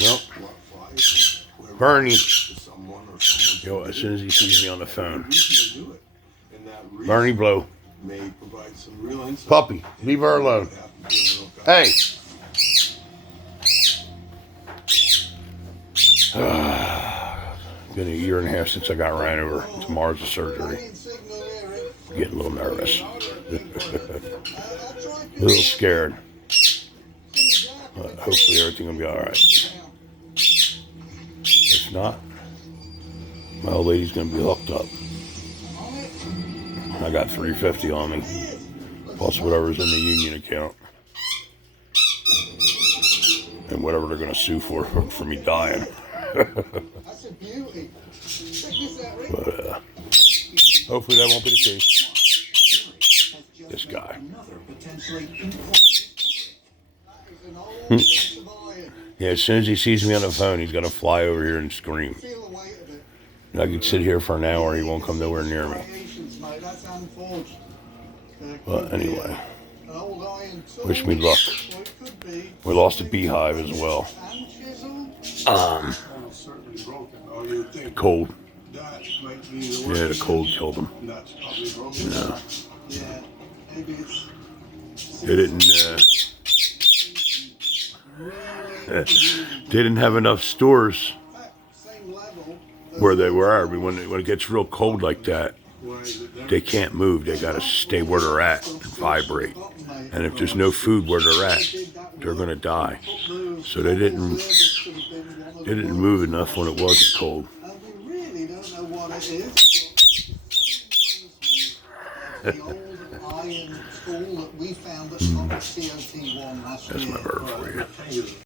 Well, Bernie, yo, as soon as he sees me on the phone, Bernie Blow, puppy, leave her alone. Hey. Been a year and a half since I got ran over. Tomorrow's the surgery. Getting a little nervous. A little scared. But hopefully everything will be alright. If not, my old lady's going to be hooked up. I got $350 on me. Plus whatever's in the union account. And whatever they're going to sue for me dying. But hopefully that won't be the case. This guy. Yeah, as soon as he sees me on the phone, he's going to fly over here and scream. I could sit here for an hour, he won't come nowhere near me. But anyway, wish me luck. We lost a beehive as well. Cold. Yeah, the cold killed him. No. They didn't have enough stores where they were. When it gets real cold like that, they can't move. They got to stay where they're at and vibrate. And if there's no food where they're at, they're going to die. So they didn't move enough when it wasn't cold. That's my bird for you.